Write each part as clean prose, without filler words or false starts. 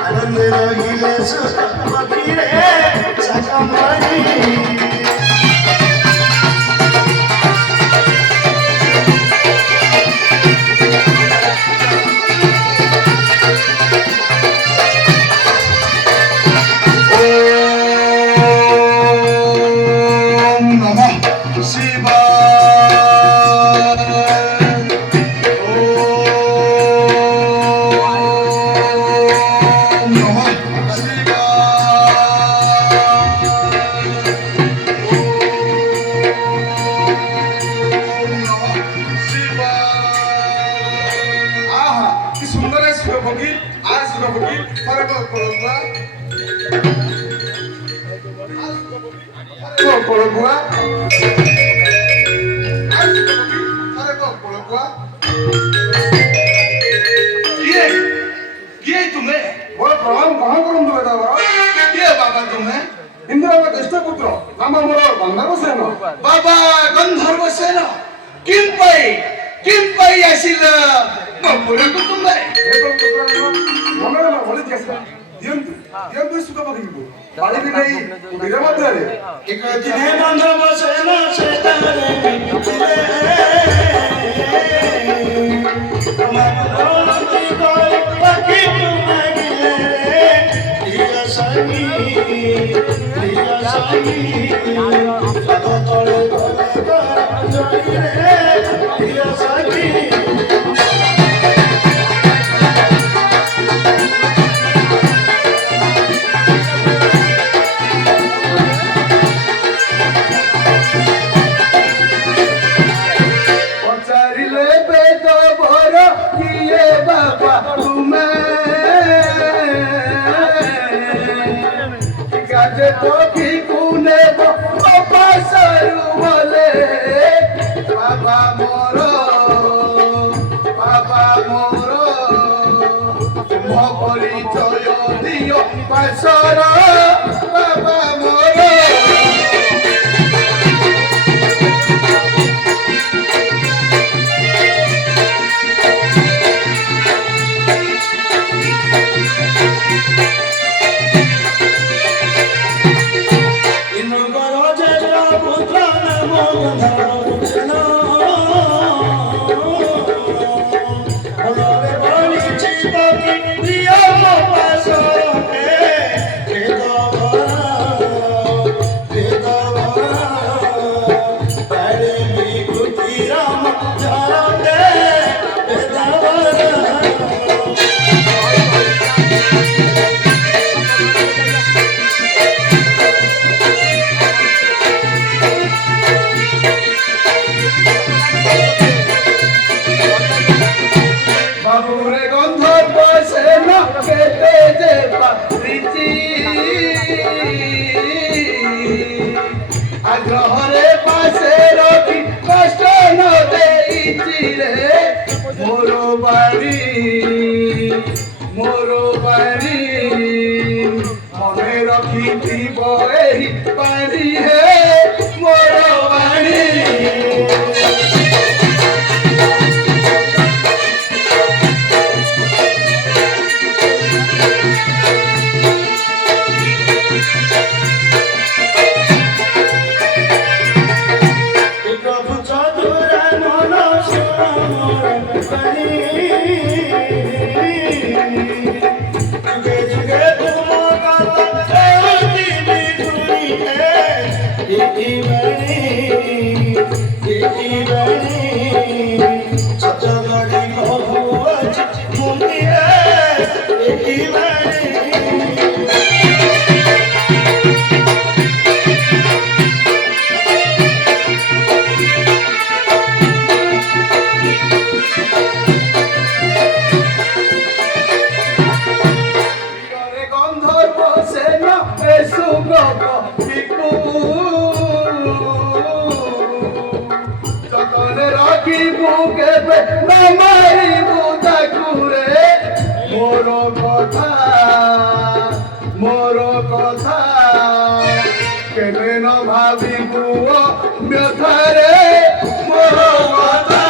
आनंद रहिले रे साकमणी बाबा गंधर्व सेन किम पाई आसिल पुरा कुटुंब आग्रहरे पासे रखी कष्ट न देइछि रे मोरो बाड़ी मने रखी थीब एही बाड़ी हे मोरो बाड़ी मोरो कथा केने न भाविबु व्यथारे मोरो कथा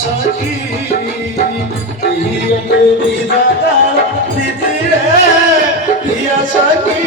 सखी ये विधाता नीति रे दिया सखी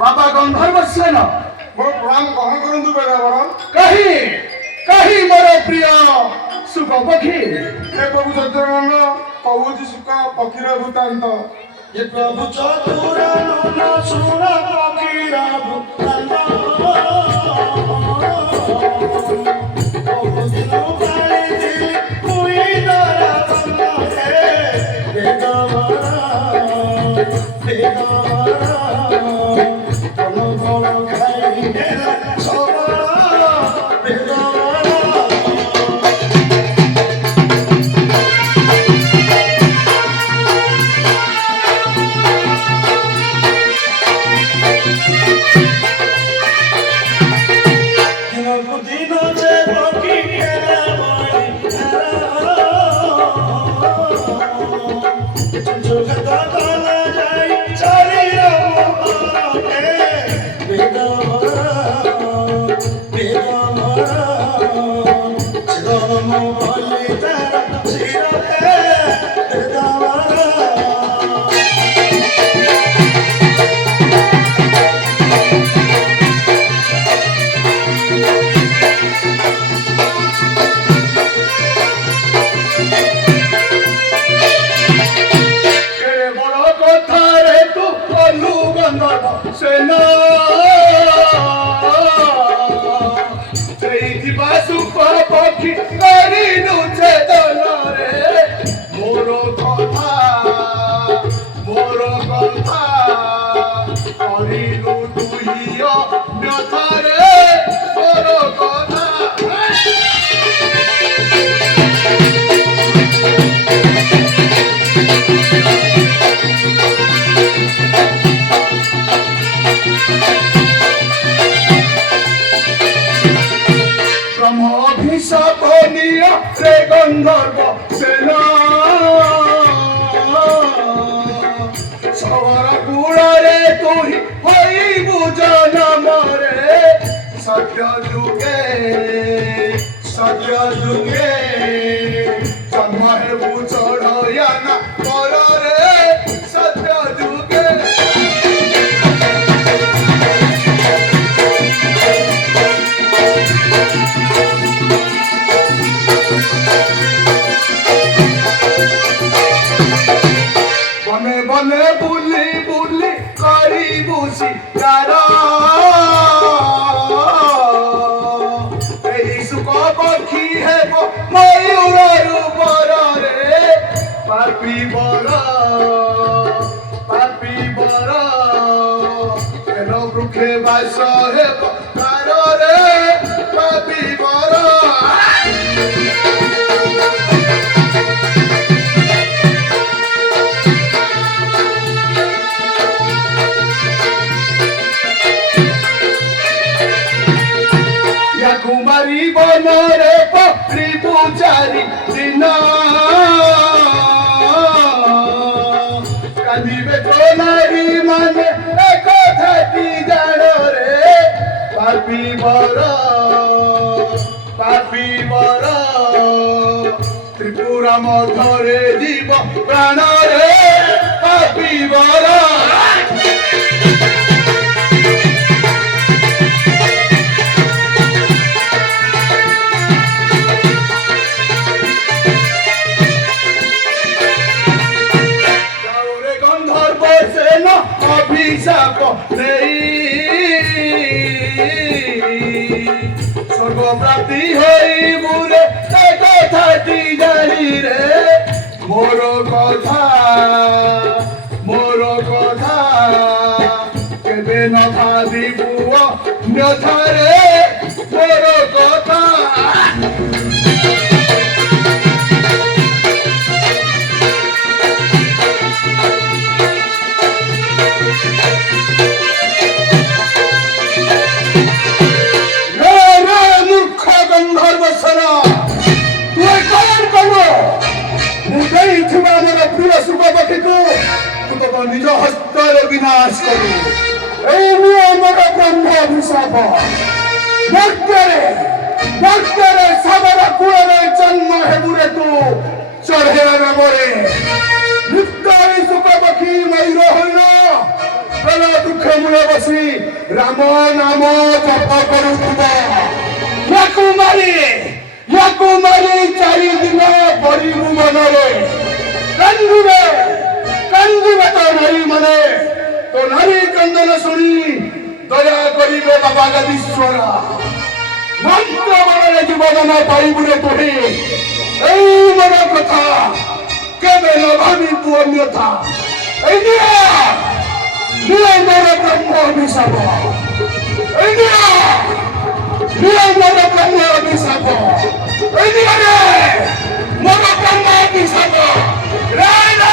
बाबा गंधर्व सेन ମୋ ପ୍ରଣାମ ଗ୍ରହଣ କରନ୍ତୁ ବେଗାବର कही कही मोर प्रिय सुख पक्षी ହେ ପ୍ରଭୁ ଚତୁରାନନ କହୁଛି ସୁଖ ପକ୍ଷୀର ବୃତ୍ତାନ୍ତ ये प्रभु चतुरानन सुन पक्षीर वृत्तान्त प्रभु दिनु गाइदिली मुई दरा बंद हे बेगाबरा ଯୁଗତ କଲା ଯାଇ ଚାରିର ମୁହଁରେ ବେଦବର ଚିରମ ବୋଲି ତାର ଶିରରେ Bedabar Sena Seithi Supa Pakhi Kari Nu Chedana Re Moro Katha Karilu Tuhiya Nyatha Re Moro Katha Brahma Re Gandharva Sena Savara Kula Re Tuhi Hai Bujana Mare Satya Juge Janma Hai Bujana Mara Re Satya Juge Bane bulli kari busi yara Ei suka pakhi hai wo mayura rupara re papi bara elo brukhe vaisa hai kara re papi bara Kumari bonare pakri pujari dina Kandibe tonari mane ekotha ki jano re papi bara Tripura madhare jiva prana re papi bara Abhishapo nei Sorgo prapti hoi mure ekotha ti jani re Moro kotha kebe na bhabibu nyatha re moro kotha निज हस्तर विनाश करू ब्रह्म अभिशाप भक्तरे सबर कूଳରେ जन्म हेबुरे तू चढ़ेरा मरे नित्य सुख पक्षी मयूर होइन कल दुख मूले बसी राम नाम जप करुवा याकू मारी 4 दिन परिबु मनरे कंदुबे तो नारी मने तो नारी कंदन शुणी दया करिबे बाबा गदीश्वर मंत्र बलरे जीवन पाइबुरे तुही এই মন কথা কেবে ন ভাবিবু অন্যথা এই নিয়ে মোর ব্রহ্ম অভিশাপ এই নিয়ে মোর ব্রহ্ম অভিশাপ এই নিয়ে মোর ব্রহ্ম অভিশাপ রায়